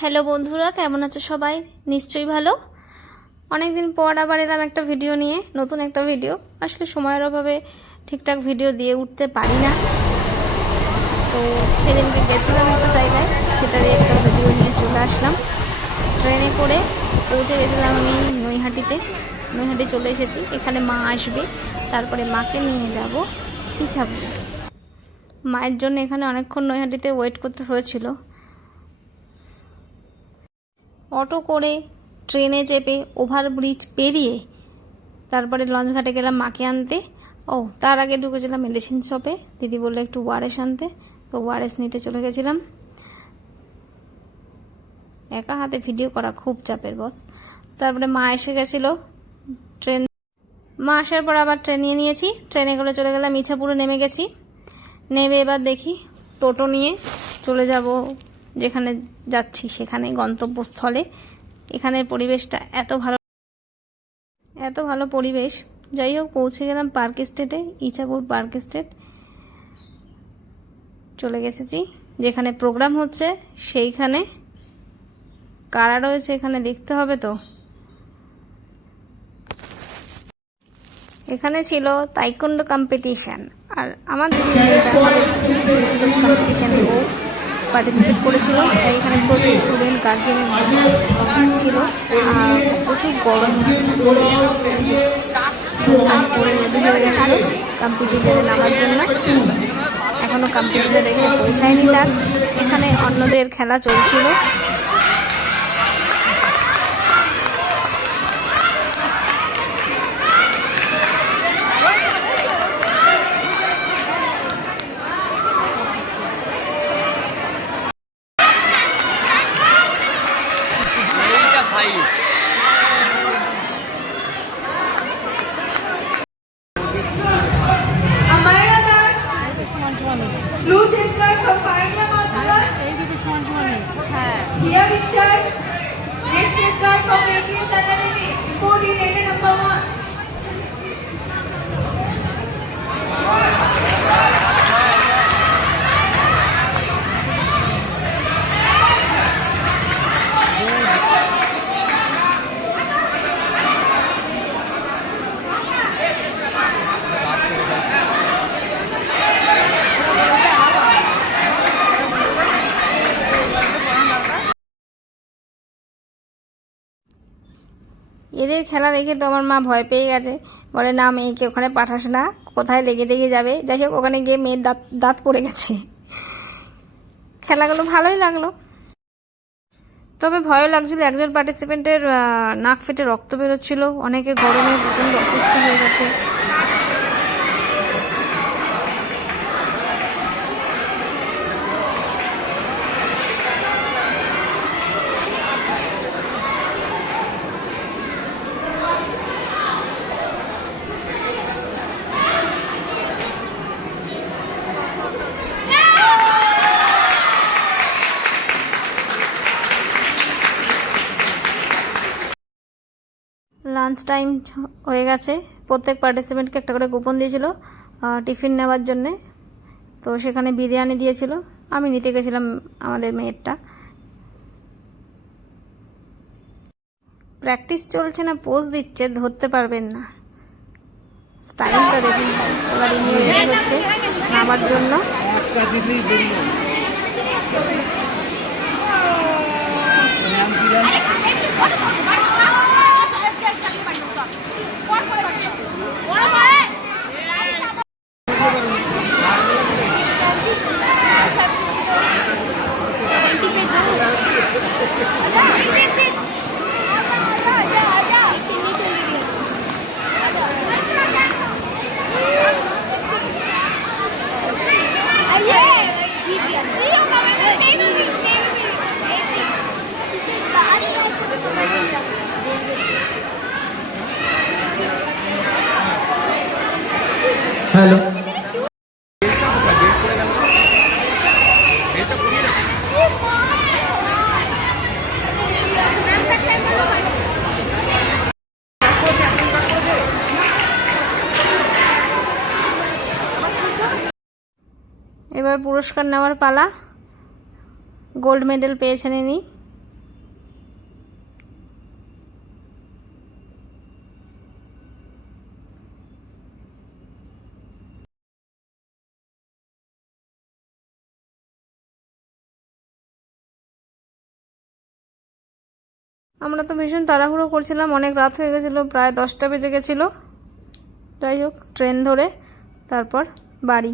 Hello বন্ধুরা, কেমন আছো সবাই? নিশ্চয়ই ভালো। অনেকদিন পর আবার এলাম একটা ভিডিও নিয়ে, নতুন একটা ভিডিও। আসলে সময়ের অভাবে ঠিকঠাক ভিডিও দিয়ে উঠতে পারি না। তো সেদিনকে গেছিলাম একটা জায়গায়, সেটারই একটা ভিডিও নিয়ে চলে আসলাম। ট্রেনে করে পৌঁছে গেছিলাম আমি নৈহাটিতে। নৈহাটি চলে এসেছি। এখানে মা আসবে, তারপরে মাকে নিয়ে যাব ইছাপুর। মায়ের জন্য এখানে অনেকক্ষণ নৈহাটিতে ওয়েট করতে হয়েছিল। অটো করে, ট্রেনে চেপে, ওভারব্রিজ পেরিয়ে তারপরে লঞ্চঘাটে গেলাম মাকে আনতে। তার আগে ঢুকেছিলাম মেডিসিন শপে। দিদি বললো একটু ওআরএস আনতে, তো ওআরএস নিতে চলে গেছিলাম। একা হাতে ভিডিও করা খুব চাপের বস। তারপরে মা এসে গেছিলো। মা আসার পর আবার ট্রেন নিয়েছি। ট্রেনে করে চলে গেলাম ইছাপুরে, নেমে গেছি। নেমে এবার দেখি টোটো নিয়ে চলে যাব যেখানে যাচ্ছি, সেখানে গন্তব্যস্থলে। এখানের পরিবেশটা এত ভালো পরিবেশ। যাই হোক, পৌঁছে গেলাম পার্ক স্ট্রিটে, ইছাপুর পার্ক স্ট্রিট চলে গেছি। যেখানে প্রোগ্রাম হচ্ছে সেইখানে কারা রয়েছে এখানে দেখতে হবে। তো এখানে ছিল তাইকোন্ডো কম্পিটিশন, আর আমার দিদি কম্পিটিশনে ও পার্টিসিপেট করেছিল। তাই এখানে প্রচুর স্টুডেন্ট গার্জেনের ছিল, আর প্রচুর গরম ছিল। রেডি হয়ে গেছিল কম্পিটিশনে নামার জন্য। এখনো কম্পিটিশন এসে পৌঁছায়নি তার। এখানে অন্যদের খেলা চলছিল। Blue chestnut from Pioneer Mathura. Here we start. Red chestnut from ATS Academy. Coordinator number 1. এদের খেলা দেখে তো আমার মা ভয় পেয়ে গেছে। বলে, না মেয়েকে ওখানে পাঠাস না, কোথায় লেগে যাবে। যাই হোক, ওখানে গিয়ে মেয়ের দাঁত পড়ে গেছে। খেলাগুলো ভালোই লাগলো, তবে ভয়ও লাগছিল। একজন পার্টিসিপেন্টের নাক ফেটে রক্ত বেরোচ্ছিল। অনেকে গরমে প্রচণ্ড অসুস্থ হয়ে গেছে। লাঞ্চ টাইম হয়ে গেছে। প্রত্যেক পার্টিসিপেন্টকে একটা করে কুপন দিয়েছিল টিফিন নেওয়ার জন্যে। তো সেখানে বিরিয়ানি দিয়েছিল। আমি নিতে গেছিলাম আমাদের মেয়েরটা। প্র্যাকটিস চলছে না পোজ দিচ্ছে, ধরতে পারবেন না। স্টাইলটা দেখুন, এবার নিয়ে রেডি হচ্ছে নামার জন্য। হ্যালো, এবার পুরস্কার নেওয়ার পালা। গোল্ড মেডেল পেয়েছেন ইনি। আমরা তো ভীষণ তাড়াহুড়ো করছিলাম, অনেক রাত হয়ে গেছিলো, প্রায় 10টা বেজে গেছিলো। যাই হোক, ট্রেন ধরে তারপর বাড়ি।